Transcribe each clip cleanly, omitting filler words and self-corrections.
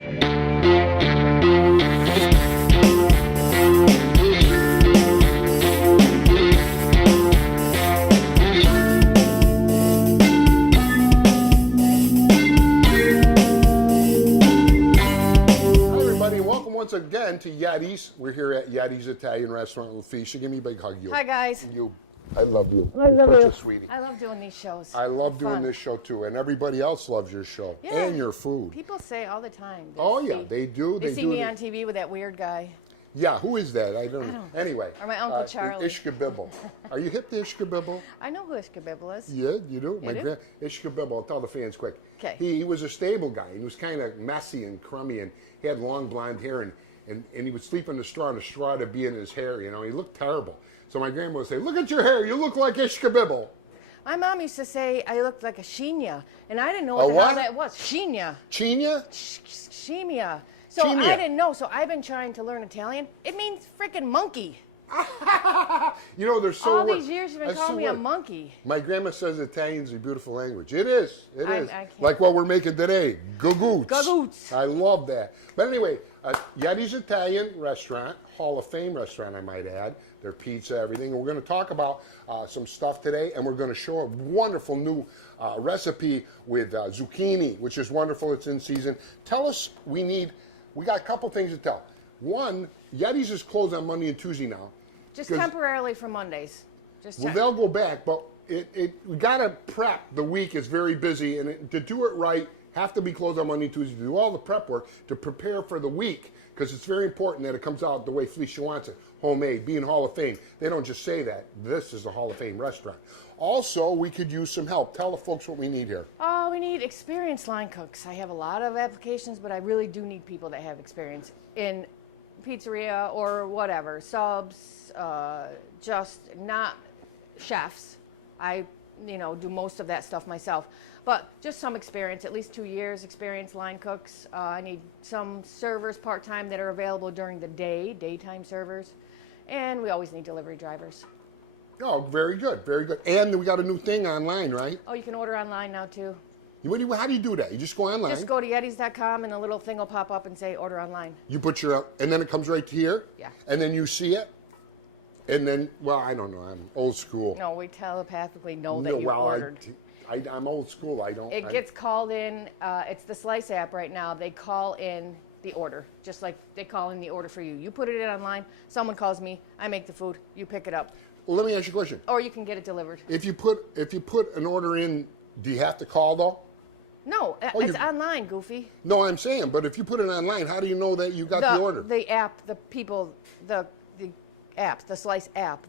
Once again to Yetty's. We're here at Yetty's Italian Restaurant with Fisha. Give me a big hug, you. Hi, guys. You. I love you. I love you. Such a sweetie. I love doing these shows. I love doing this show too, and everybody else loves your show and your food. People say all the time. They do. They see me on TV with that weird guy. Yeah, who is that? I don't know. Anyway. Or my Uncle Charlie. Ishkabibble. Are you hip to Ishkabibble? I know who Ishkabibble is. Yeah, you do? Ishkabibble, I'll tell the fans quick. Okay. He was a stable guy. He was kind of messy and crummy, and he had long blonde hair, and he would sleep on the straw, and the straw to be in his hair, you know. He looked terrible. So my grandma would say, "Look at your hair, you look like Ishkabibble." My mom used to say I looked like a sheenia, and I didn't know what the hell that was. Sheenia. Sheenia? Shemia. So I didn't know, so I've been trying to learn Italian. It means freaking monkey. You know, there's so all these years you've been calling me a monkey. My grandma says Italian's a beautiful language. It is. It is. I can't. Like what we're making today. Googootz. Googootz. I love that. But anyway, Yetty's Italian restaurant, Hall of Fame restaurant, I might add. Their pizza, everything. And we're going to talk about some stuff today, and we're going to show a wonderful new recipe with zucchini, which is wonderful. It's in season. Tell us, we got a couple things to tell. One, Yetty's is closed on Monday and Tuesday now. Just temporarily for Mondays. They'll go back, but we got to prep the week. It's very busy, and to do it right, have to be closed on Monday and Tuesday to do all the prep work to prepare for the week, because it's very important that it comes out the way Felicia wants it, homemade, being Hall of Fame. They don't just say that. This is a Hall of Fame restaurant. Also, we could use some help. Tell the folks what we need here. Oh, we need experienced line cooks. I have a lot of applications, but I really do need people that have experience in pizzeria or whatever, subs, just not chefs. I, do most of that stuff myself, but just some experience, at least 2 years experience line cooks. I need some servers part-time that are available during the day, daytime servers, and we always need delivery drivers. Oh, very good, very good. And we got a new thing online, right? Oh, you can order online now too. How do you do that? You just go online? Just go to yettys.com and a little thing will pop up and say order online. You put and then it comes right to here? Yeah. And then you see it? And then, well, I don't know. I'm old school. No, we telepathically know that you ordered. I'm old school. It gets called in. It's the Slice app right now. They call in the order, just like they call in the order for you. You put it in online. Someone calls me. I make the food. You pick it up. Well, let me ask you a question. Or you can get it delivered. If you put an order in, do you have to call though? No, it's online, Goofy. No, I'm saying, but if you put it online, how do you know that you got the order? The app, the app, the Slice app.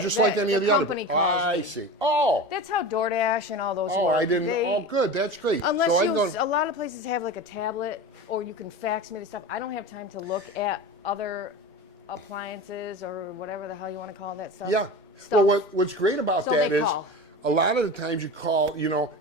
Just like any of the other. Company calls me. I see. Oh. That's how DoorDash and all those work. I didn't. Good. That's great. Unless a lot of places have like a tablet, or you can fax me the stuff. I don't have time to look at other appliances or whatever the hell you want to call that stuff. Yeah. Well, what's great about that is call. A lot of the times you call,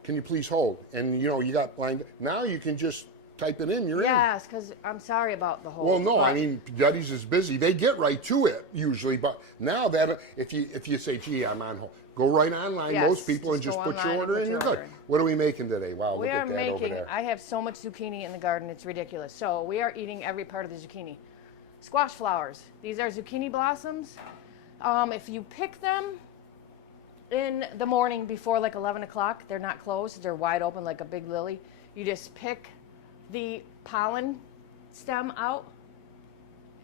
can you please hold? And, you got blind. Now you can just type it in. You're in. Yes, because I'm sorry about the hold. Well, no, I mean, Yetty's is busy. They get right to it usually. But now that if you say, gee, I'm on hold, go right online, most people, and just put your order in. You're good. What are we making today? Wow, look at that over there. I have so much zucchini in the garden. It's ridiculous. So we are eating every part of the zucchini. Squash flowers. These are zucchini blossoms. If you pick them in the morning before like 11 o'clock, they're not closed. They're wide open like a big lily. You just pick the pollen stem out.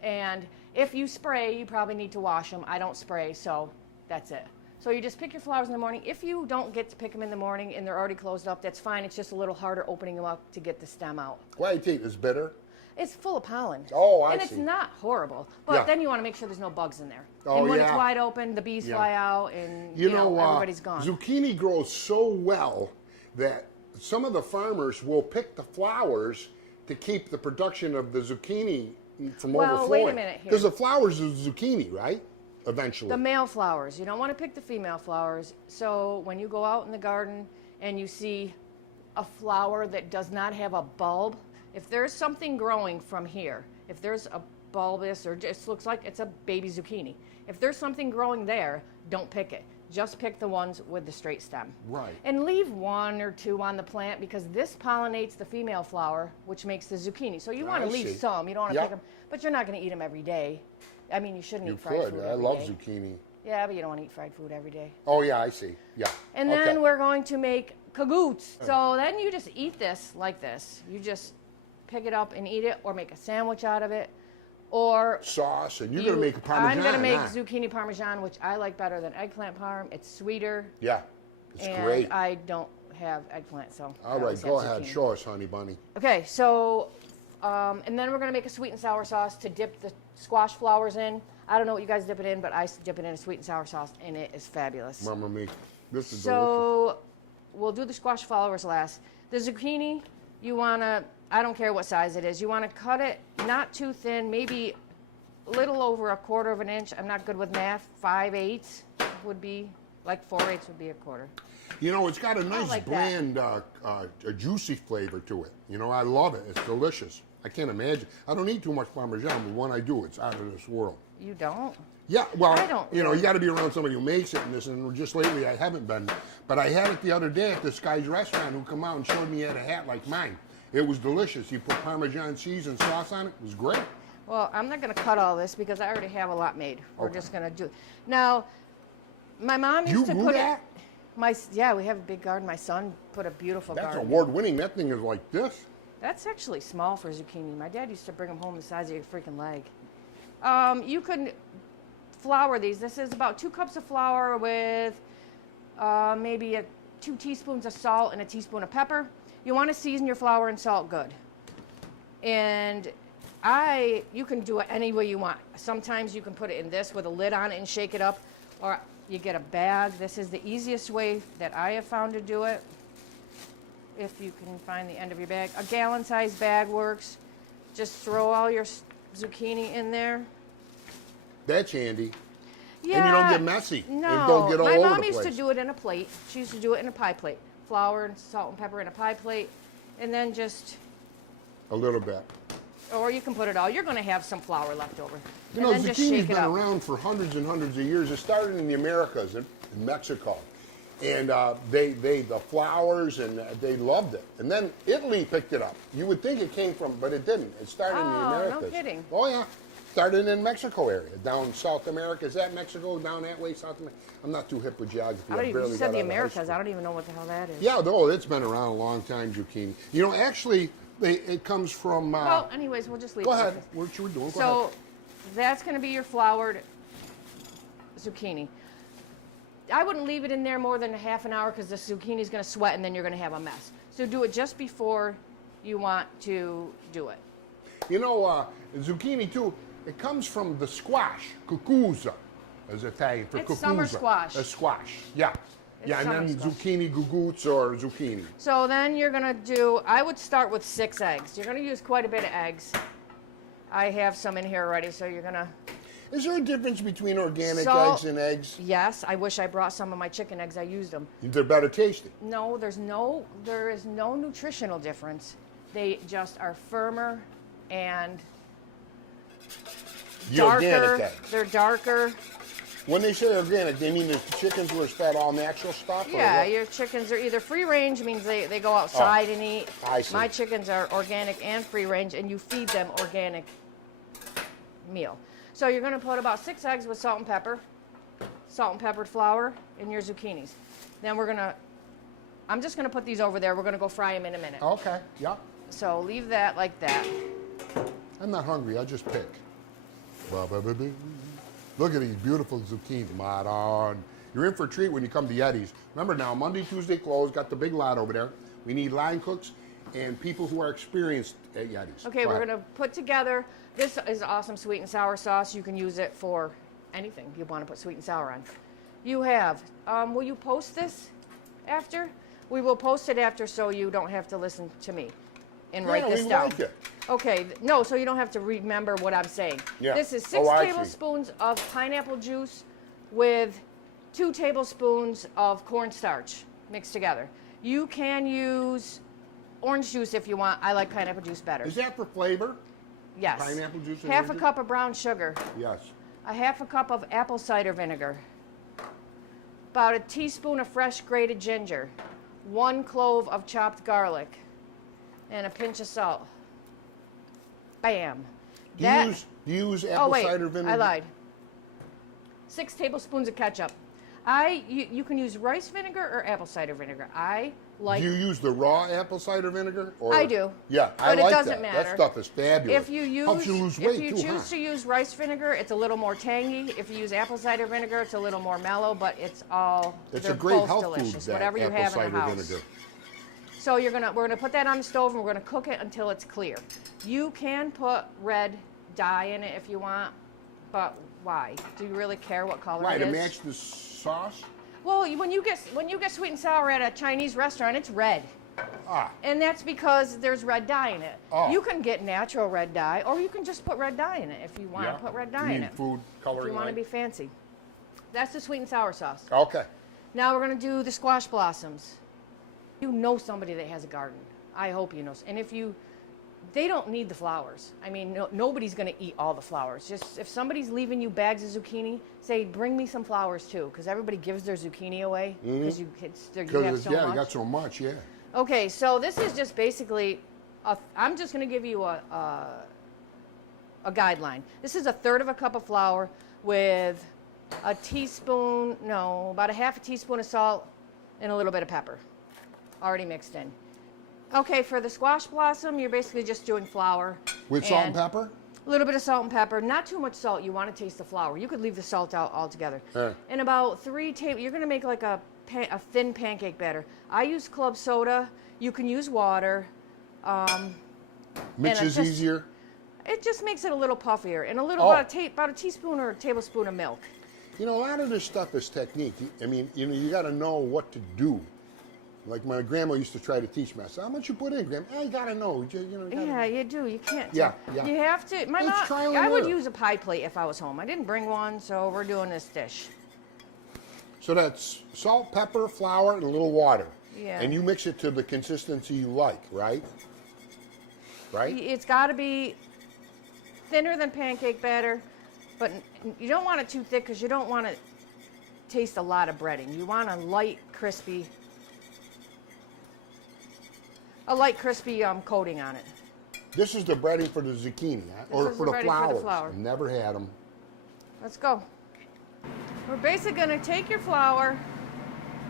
And if you spray, you probably need to wash them. I don't spray, so that's it. So you just pick your flowers in the morning. If you don't get to pick them in the morning and they're already closed up, that's fine. It's just a little harder opening them up to get the stem out. Why do you think it's bitter? It's full of pollen. Oh, I see. And it's not horrible. But then you want to make sure there's no bugs in there. Oh, and when it's wide open, the bees fly out and everybody's gone. Zucchini grows so well that some of the farmers will pick the flowers to keep the production of the zucchini from overflowing. Well, wait a minute here. Because the flowers is zucchini, right? Eventually. The male flowers. You don't want to pick the female flowers. So when you go out in the garden and you see a flower that does not have a bulb, if there's something growing from here, if there's a bulbous or just looks like it's a baby zucchini, if there's something growing there, don't pick it. just pick the ones with the straight stem. Right. And leave 1 or 2 on the plant because this pollinates the female flower, which makes the zucchini. So you want to leave some. You don't want to pick them, but you're not going to eat them every day. I mean, you shouldn't eat fried food every day. I love zucchini. Yeah, but you don't want to eat fried food every day. Oh, yeah, I see. Yeah. And then we're going to make Googootz. So then you just eat this like this. You just pick it up and eat it, or make a sandwich out of it, or sauce. And you're going to make a parmesan. I'm going to make zucchini parmesan, which I like better than eggplant parm. It's sweeter. Yeah, it's and great. I don't have eggplant, so all right, go ahead, show us, honey bunny. Okay, so and then we're going to make a sweet and sour sauce to dip the squash flowers in. I don't know what you guys dip it in, but I dip it in a sweet and sour sauce, and it is fabulous. Mamma mia, this is delicious. So we'll do the squash flowers last. The zucchini, you want to, I don't care what size it is, you want to cut it not too thin, maybe a little over 1/4 of an inch. I'm not good with math. 5/8 would be, like 4/8 would be 1/4. You know, it's got a nice like bland, a juicy flavor to it. You know, I love it. It's delicious. I can't imagine. I don't eat too much Parmesan, but when I do, it's out of this world. You don't? Yeah, well, I don't. You know, you got to be around somebody who makes it, and just lately I haven't been. But I had it the other day at this guy's restaurant who come out and showed me he had a hat like mine. It was delicious. He put Parmesan cheese and sauce on it. It was great. Well, I'm not going to cut all this because I already have a lot made. We're just going to do it. Now, my mom used to put it. Yeah, we have a big garden. My son put a beautiful garden. That's award-winning. That thing is like this. That's actually small for zucchini. My dad used to bring them home the size of your freaking leg. You could flour these. This is about 2 cups of flour with maybe 2 teaspoons of salt and a teaspoon of pepper. You want to season your flour and salt good. And you can do it any way you want. Sometimes you can put it in this with a lid on it and shake it up, or you get a bag. This is the easiest way that I have found to do it. If you can find the end of your bag. A gallon-sized bag works. Just throw all your zucchini in there. That's handy. Yeah. And you don't get messy. No. And don't get all My over mom the used to place. do it in a plate. She used to do it in a pie plate. Flour and salt and pepper in a pie plate. And then just... A little bit. Or you can put it all. You're going to have some flour left over. You know, zucchini's been around for hundreds and hundreds of years. It started in the Americas, in Mexico. And the flowers, and they loved it. And then Italy picked it up. You would think it came from, but it didn't. It started in the Americas. No kidding. Oh, yeah. Started in Mexico area, down South America. Is that Mexico, down that way, South America? I'm not too hip with geography. You said the Americas. I don't even know what the hell that is. Yeah, no, it's been around a long time, zucchini. You know, actually, it comes from... well, anyways, we'll just leave it. Go ahead. What you were doing, go ahead. That's going to be your floured zucchini. I wouldn't leave it in there more than a half an hour because the zucchini is going to sweat and then you're going to have a mess. So do it just before you want to do it. You know, zucchini, too, it comes from the squash, Googootz, as Italian for It's summer squash. A squash, yeah. It's and then squash. zucchini, Googootz, or zucchini. So then you're going to do, I would start with 6 eggs. You're going to use quite a bit of eggs. I have some in here already, so you're going to... Is there a difference between organic eggs and eggs? Yes, I wish I brought some of my chicken eggs. I used them. They're better tasting. No, there is no nutritional difference. They just are firmer and darker. Organic eggs. They're darker. When they say organic, they mean the chickens were fed all natural stuff? Yeah, your chickens are either free range, means they go outside and eat. I see. My chickens are organic and free range, and you feed them organic meal. So you're going to put about 6 eggs with salt and peppered flour in your zucchinis. Then I'm just going to put these over there. We're going to go fry them in a minute. Okay, yeah. So leave that like that. I'm not hungry, I just pick. Look at these beautiful zucchini, Madon. You're in for a treat when you come to Yetty's. Remember now, Monday, Tuesday closed, got the big lot over there. We need line cooks and people who are experienced at Yetty's. Okay, we're going to put together, this is awesome sweet and sour sauce. You can use it for anything you want to put sweet and sour on. You have, will you post this after? We will post it after so you don't have to listen to me and write this down. Like it. Okay, no, so you don't have to remember what I'm saying. Yeah. This is 6 tablespoons of pineapple juice with 2 tablespoons of cornstarch mixed together. You can use orange juice if you want. I like pineapple juice better. Is that for flavor? Yes. Pineapple juice and half a orange cup of brown sugar. Yes. A half a cup of apple cider vinegar. about a teaspoon of fresh grated ginger, 1 clove of chopped garlic, and a pinch of salt. Bam. Do you use apple cider vinegar? I lied. 6 tablespoons of ketchup. You can use rice vinegar or apple cider vineger. Do you use the raw apple cider vinegar? Or, I do. Yeah, but I like it doesn't that. matter. That stuff is fabulous. If you helps you lose weight if you choose to use rice vinegar, it's a little more tangy. If you use apple cider vinegar, it's a little more mellow. But it's a great both health delicious. food. That Whatever you apple have in cider the house. vinegar. So we're gonna put that on the stove and we're gonna cook it until it's clear. You can put red dye in it if you want, but why? Do you really care what color Why, it to is? match the sauce? Well, when you get sweet and sour at a Chinese restaurant, it's red. Ah. And that's because there's red dye in it. Oh. You can get natural red dye, or you can just put red dye in it if you want to put red dye in it. Food coloring. If you want to be fancy. That's the sweet and sour sauce. Okay. Now we're going to do the squash blossoms. You know somebody that has a garden. I hope you know. And they don't need the flowers. I mean, nobody's going to eat all the flowers. Just if somebody's leaving you bags of zucchini, say, bring me some flowers too, because everybody gives their zucchini away because you have so much. You got so much, yeah. Okay, so this is just basically, I'm just going to give you a guideline. This is 1/3 cup of flour with about a half a teaspoon of salt and a little bit of pepper, already mixed in. Okay, for the squash blossom, you're basically just doing flour. With salt and pepper? A little bit of salt and pepper. Not too much salt. You want to taste the flour. You could leave the salt out altogether. And about 3 you're going to make like a thin pancake batter. I use club soda. You can use water. Which is easier? It just makes it a little puffier. And about a teaspoon or a tablespoon of milk. You know, a lot of this stuff is technique. I mean, you got to know what to do. Like my grandma used to try to teach me. I said, how much you put in, Grandma? You got to know. Yeah, you do. You can't. Yeah. You have to. I would use a pie plate if I was home. I didn't bring one, so we're doing this dish. So that's salt, pepper, flour, and a little water. Yeah. And you mix it to the consistency you like, right? Right? It's got to be thinner than pancake batter, but you don't want it too thick because you don't want to taste a lot of breading. You want a light, crispy coating on it. This is the breading for the zucchini, or for the flowers. I've never had them. Let's go. We're basically going to take your flour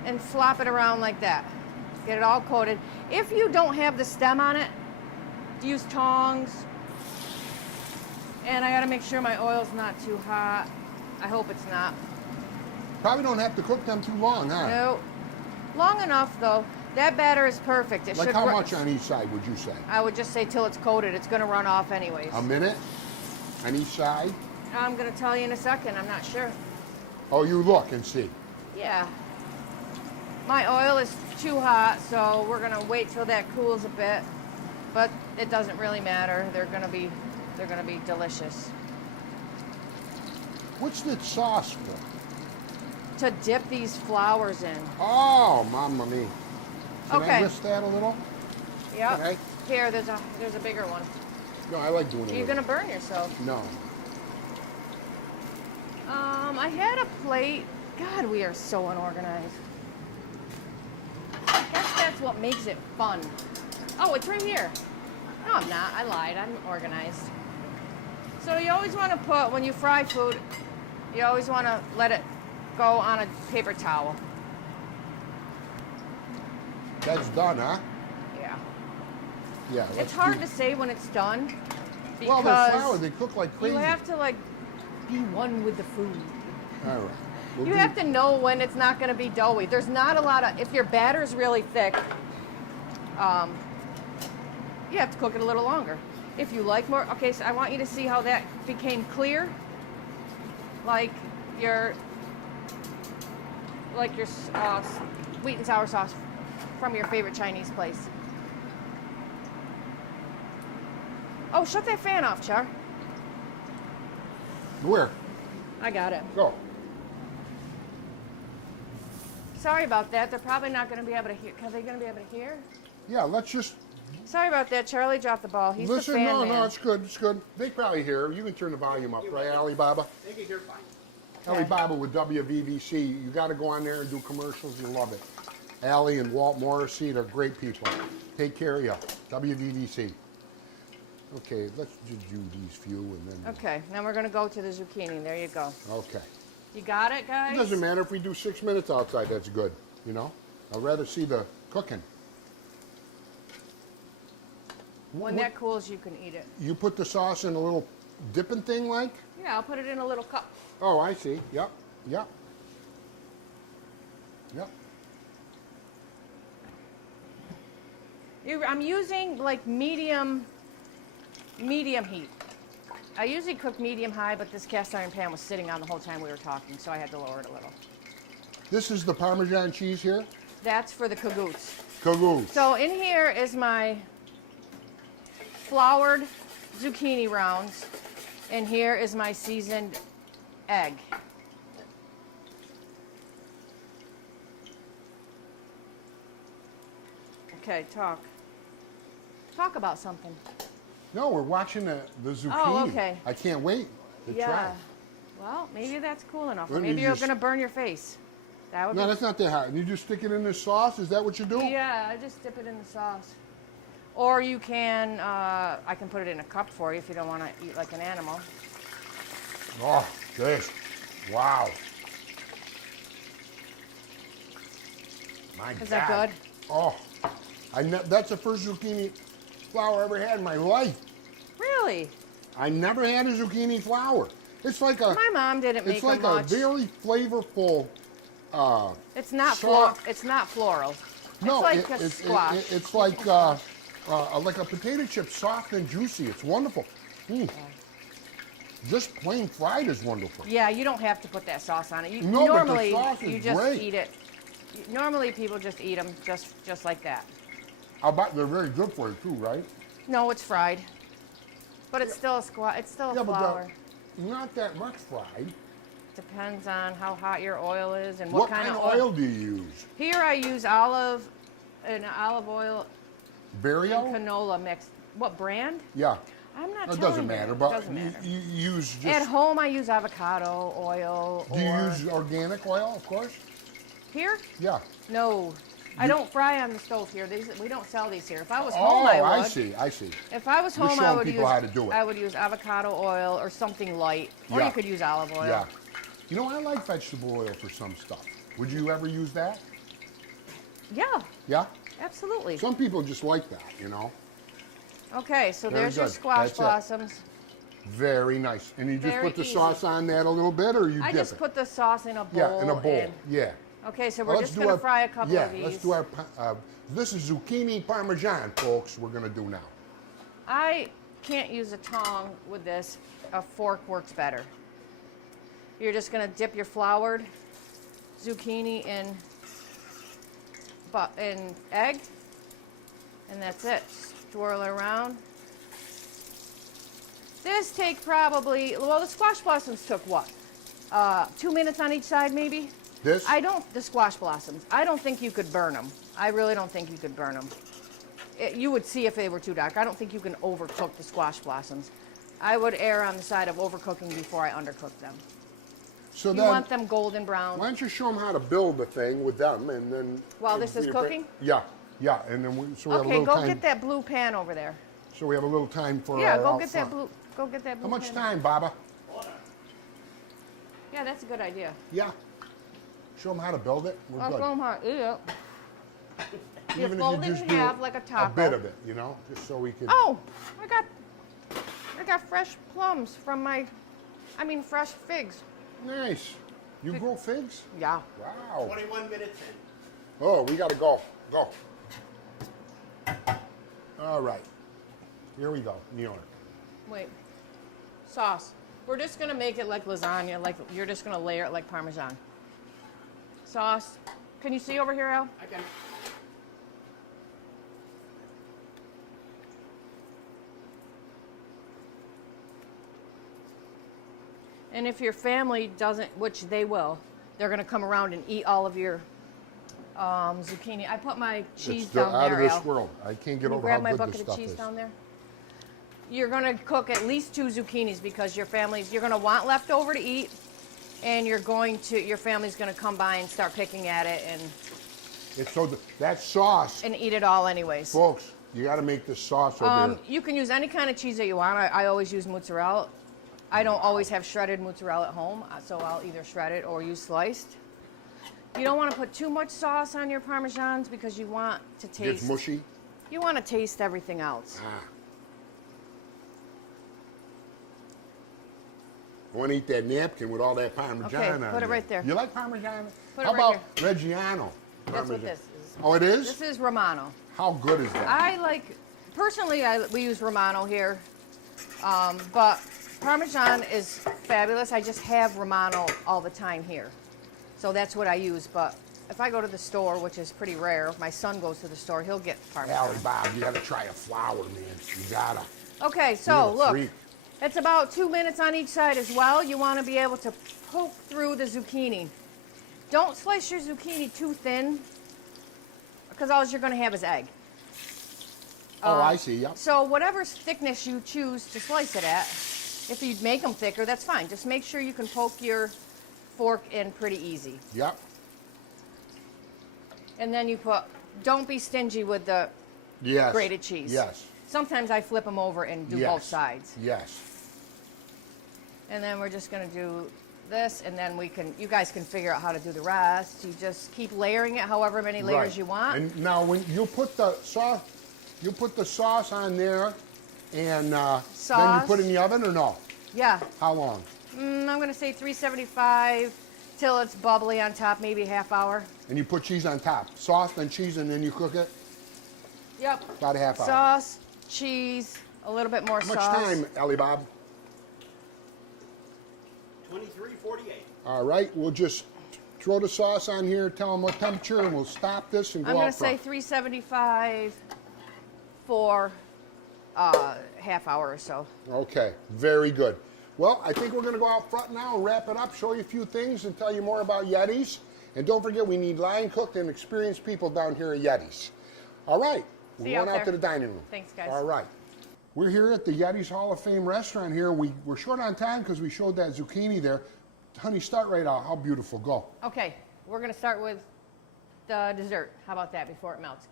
and flop it around like that. Get it all coated. If you don't have the stem on it, use tongs. And I got to make sure my oil's not too hot. I hope it's not. Probably don't have to cook them too long, huh? No. Long enough, though. That batter is perfect. It like should how much on each side would you say? I would just say till it's coated. It's going to run off anyways. A minute on each side? I'm going to tell you in a second. I'm not sure. Oh, you look and see. Yeah. My oil is too hot, so we're going to wait till that cools a bit. But it doesn't really matter. They're going to be delicious. What's the sauce for? To dip these flowers in. Oh, mamma mia. Can I twist that a little? Yep. Okay. Here, there's a bigger one. No, I like doing it. You're gonna burn yourself. No. I had a plate. God, we are so unorganized. I guess that's what makes it fun. Oh, it's right here. No, I'm not. I lied. I'm organized. So you always want to put, when you fry food, you always want to let it go on a paper towel. That's done, huh? Yeah. Yeah. It's hard to say when it's done well, because the flowers, they cook like crazy. you have to be one with the food. All right. You have to know when it's not going to be doughy. There's not a lot of, if your batter's really thick, you have to cook it a little longer. If you like more, okay, so I want you to see how that became clear. Like your sweet and sour sauce from your favorite Chinese place. Oh, shut that fan off, Char. Where? I got it. Go. Sorry about that. They're probably not going to be able to hear. Are they going to be able to hear? Yeah, let's just... Sorry about that. Charlie dropped the ball. He's Listen, the fan no, man. no, it's good, it's good. They probably hear. You can turn the volume up, right, Alibaba? They can hear fine. Ellie Baba with WVVC. You got to go on there and do commercials. You love it. Allie and Walt Morrissey, they're great people. Take care of you. WVVC. Okay, let's just do these few and then... Okay, now we're going to go to the zucchini. There you go. Okay. You got it, guys? It doesn't matter if we do 6 minutes outside, that's good, you know? I'd rather see the cooking. When that cools, you can eat it. You put the sauce in a little dipping thing like? Yeah, I'll put it in a little cup. Oh, I see. Yep, yep. Yep. I'm using like medium heat. I usually cook medium high, but this cast iron pan was sitting on the whole time we were talking, so I had to lower it a little. This is the Parmesan cheese here? That's for the Googootz. Googootz. So in here is my floured zucchini rounds, and here is my seasoned egg. Okay, talk about something. No, we're watching the zucchini. Oh, okay. I can't wait to Yeah. try. Well, maybe that's cool enough. Let me Maybe you're just- going to burn your face. That would No, be... that's not that hot. You just stick it in this sauce? Is that what you do? Yeah, I just dip it in the sauce. Or you can, I can put it in a cup for you if you don't want to eat like an animal. Oh, this. Wow. My God. Is that good? Oh, that's the first zucchini flour I ever had in my life. Really? I never had a zucchini flour. It's like a. My mom didn't make It's like them a much. very flavorful. It's not soft- It's not floral. No, it's like a squash. it's like a potato chip, soft and juicy. It's wonderful. Mm. Just plain fried is wonderful. Yeah, you don't have to put that sauce on it. No, but the normally sauce is you just great. eat it. Normally people just eat them just like that. I'll bet they're very good for you too, right? No, it's fried. But it's still a squash. It's still a Yeah, flour. but not that much fried. Depends on how hot your oil is and What kind kind of of oil do you use? Here I use olive oil Berry oil? and canola mixed. What brand? Yeah. I'm not It telling doesn't you. matter, It but doesn't matter. you use just. At home I use avocado oil. Do you or use organic oil, of course? here? Yeah. No. I don't fry on the stove here. We don't sell these here. If I was home, I would. I see. I see. If I was You're home, I showing would people use. how to do it. I would use avocado oil or something light, or Yeah. you could use olive oil. Yeah. You know, I like vegetable oil for some stuff. Would you ever use that? Yeah, Yeah? absolutely. Some people just like that, you know? Okay, so Very there's your good. squash That's it. blossoms. Very nice. And you just Very put the easy. sauce on that a little bit, or you I dip just it? put the sauce in a bowl. Yeah, in a bowl. and- Yeah. Okay, so Well, we're let's just do going to our- fry a couple of these. Yeah, let's do our. This is zucchini parmesan, folks. We're gonna do now. I can't use a tongue with this. A fork works better. You're just going to dip your floured zucchini in egg, and that's it. Swirl it around. This take probably, well, the squash blossoms took what? 2 minutes on each side, maybe? This? The squash blossoms, I don't think you could burn them. I really don't think you could burn them. You would see if they were too dark. I don't think you can overcook the squash blossoms. I would err on the side of overcooking before I undercook them. So You then, want them golden brown. why don't you show them how to build the thing with them, and then. While this is cooking? Yeah, yeah, and then we have a Okay, little go time. get that blue pan over there. So we have a little time for. Yeah, our go out get front. that blue. Go get that blue. How much pan. time, Baba? Yeah, that's a good idea. Yeah. Show them how to build it. We're I'll good. throw 'em out. Yeah. You Even fold if it you in just do half like a taco. a bit of it, you know, just so we can. Oh, I got fresh plums from fresh figs. Nice. You grow figs? Yeah. Wow. 21 minutes in. Oh, we gotta go. Go. All right. Here we go. New York. Wait. Sauce. We're just gonna make it like lasagna. Like you're just gonna layer it like Parmesan. Sauce. Can you see over here, Al? I can. And if your family doesn't, which they will, they're gonna come around and eat all of your zucchini. I put my cheese It's down out there, of this Al. world. I can't get Can you over how grab my good bucket this of stuff cheese is. down there? You're gonna cook at least 2 zucchinis because your family's, you're gonna want leftover to eat, and your family's going to come by and start picking at it That sauce, and eat it all anyways. folks, you got to make this sauce over here. You can use any kind of cheese that you want. I always use mozzarella. I don't always have shredded mozzarella at home, so I'll either shred it or use sliced. You don't want to put too much sauce on your Parmesans because you want to taste... Gets mushy? You want to taste everything else. I want to eat that napkin with all that Parmesan on put it right there. You like Parmesan? Put it How right about Reggiano? That's what this is. Oh, it is? This is Romano. How good is that? Personally, we use Romano here, but Parmesan is fabulous. I just have Romano all the time here. So that's what I use, but if I go to the store, which is pretty rare, if my son goes to the store, he'll get Parmesan. Allie, Bob, you got to try a flour, man. You got to. Okay, so look, it's about 2 minutes on each side as well. You want to be able to poke through the zucchini. Don't slice your zucchini too thin, because all you're going to have is egg. Oh, I see, yep. So whatever thickness you choose to slice it at, if you make them thicker, that's fine. Just make sure you can poke your fork in pretty easy. Yep. And then don't be stingy with the grated cheese. Yes. Sometimes I flip them over and do both sides. Yes. And then we're just going to do this, and then you guys can figure out how to do the rest. You just keep layering it however many layers you want. And now when you put the sauce on there, and then you put it in the oven or no? Yeah. How long? I'm going to say 375 till it's bubbly on top, maybe a half hour. And you put cheese on top. Sauce, then cheese, and then you cook it? Yep. About a half hour. Sauce, cheese, a little bit more sauce. How much time, Ellie Bob? 23:48. All right, we'll just throw the sauce on here, tell them what temperature, and we'll stop this and go I'm going out to say 375 for half hour or so. Okay, very good. Well, I think we're going to go out front now and wrap it up, show you a few things, and tell you more about Yetis. And don't forget, we need line-cooked and experienced people down here at Yetis. All right, we're going out to the dining room. Thanks, guys. All right. We're here at the Yetty's Hall of Fame restaurant here. We're short on time because we showed that zucchini there. Honey, start right out. How beautiful. Go. Okay, we're going to start with the dessert. How about that before it melts?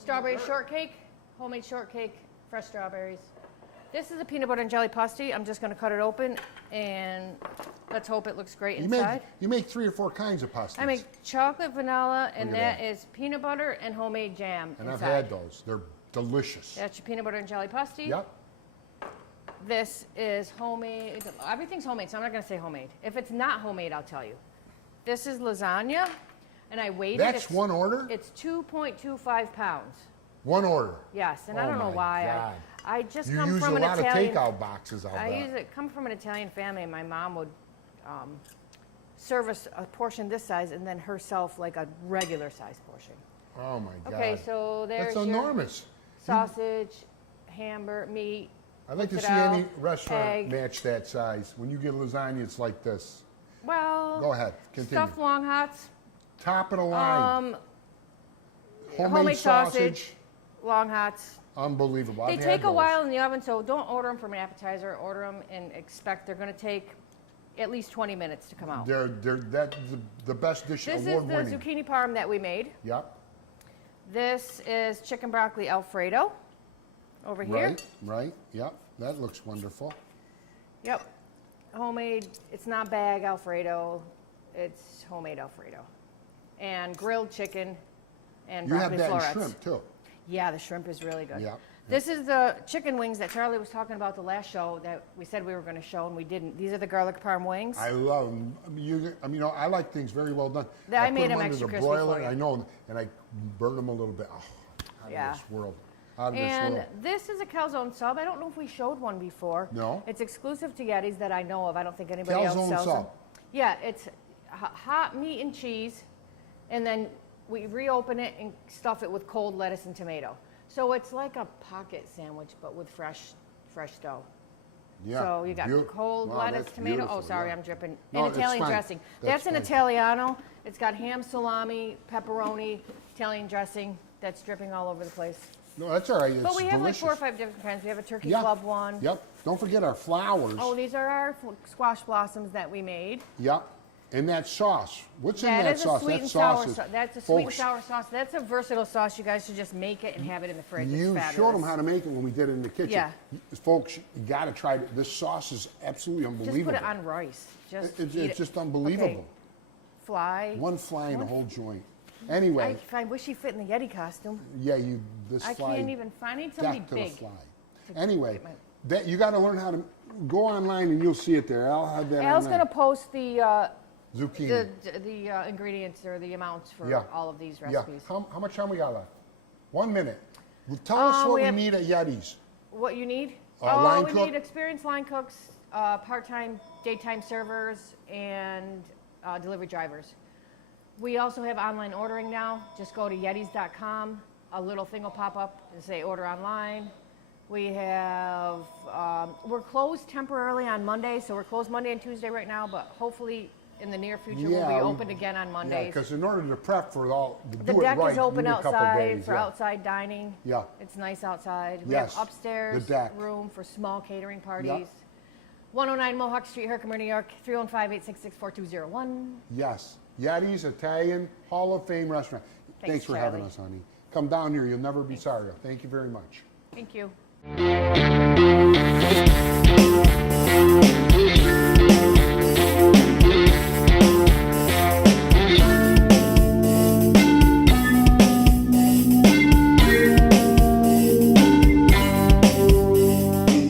Strawberry shortcake, homemade shortcake, fresh strawberries. This is a peanut butter and jelly pasty. I'm just going to cut it open, and let's hope it looks great inside. You make 3 or 4 kinds of pasties. I make chocolate, vanilla, and that is peanut butter and homemade jam and inside. I've had those. They're delicious. That's your peanut butter and jelly pasty. Yep. This is homemade. Everything's homemade, so I'm not going to say homemade. If it's not homemade, I'll tell you. This is lasagna, and I weighed it. That's one order? It's 2.25 pounds. One order? Yes, and I don't know why. I just you come use from a an lot Italian. of takeout boxes. Come from an Italian family, and my mom would serve us a portion this size, and then herself like a regular size portion. Oh my God! Okay, so there's that's enormous. Sausage, hamburger, meat. I'd like to see any restaurant match that size. When you get lasagna, it's like this. Well, go ahead, continue. Stuffed long hots. Top of the line. Homemade sausage, long hots. Unbelievable. They take a while in the oven, so don't order them from an appetizer. Order them and expect they're going to take at least 20 minutes to come out. That's the best dish. This is the zucchini parm that we made. Yep. This is chicken broccoli Alfredo over here. Right. Yep. That looks wonderful. Yep. Homemade. It's not bag Alfredo. It's homemade Alfredo. And grilled chicken and broccoli florets. You have that in shrimp too. Yeah, the shrimp is really good. Yeah. This is the chicken wings that Charlie was talking about the last show that we said we were going to show and we didn't. These are the garlic parm wings. I love them. I like things very well done. I made them extra crispy for you. I know, and I burn them a little bit. Oh, out of this world. And this is a calzone sub. I don't know if we showed one before. No. It's exclusive to Yetty's that I know of. I don't think anybody else sells them. Yeah, it's hot meat and cheese, and then we reopen it and stuff it with cold lettuce and tomato. So it's like a pocket sandwich, but with fresh dough. Yeah. So you got cold lettuce, tomato. Oh, sorry, I'm dripping. No, and Italian dressing. That's an Italiano. It's got ham, salami, pepperoni, Italian dressing that's dripping all over the place. No, that's all right. But we have like delicious. 4 or 5 different kinds. We have a turkey club one. Yep. Don't forget our flowers. Oh, these are our squash blossoms that we made. Yep. And that sauce, what's in That that is sauce? a sweet That and sauce sour is, sauce. That's a sweet and folks, sour sauce. That's a versatile sauce. You guys should just make it and have it in the fridge. you It's showed them fabulous. how to make it when we did it in the kitchen. Yeah. Folks, you got to try it. This sauce is absolutely Just unbelievable. put it on rice. Just It's eat it. just unbelievable. Okay. Fly. One fly in a whole joint. Anyway, I wish he fit in the Yeti costume. yeah, this I fly. can't even find. I need somebody Back to big. the fly. Anyway, get my- that you got to learn how to go online and you'll see it there. I'll have that. Al's online. gonna post the Zucchini. the ingredients or the amounts for Yeah. all of these Yeah. recipes. How much time we got left? 1 minute. Well, tell us what we we have- need at Yetty's. What you need? Line we cook? need experienced line cooks, part-time, daytime servers, and delivery drivers. We also have online ordering now. Just go to yettys.com. A little thing will pop up and say order online. We have, we're closed temporarily on Monday, so we're closed Monday and Tuesday right now, but hopefully in the near future we'll be open again on Yeah, Mondays. because in order to prep for all, to The do it deck right, is open you need a couple outside days, for yeah. outside dining. Yeah. It's nice outside. We Yes, have upstairs the deck. room for small catering parties. 109 Mohawk Street, Herkimer, New York, 315-866-4201. Yes. Yetty's Italian Hall of Fame restaurant. Thanks for having Charlie. us, honey. Come down here. You'll never be sorry. Thank you very much. Thank you.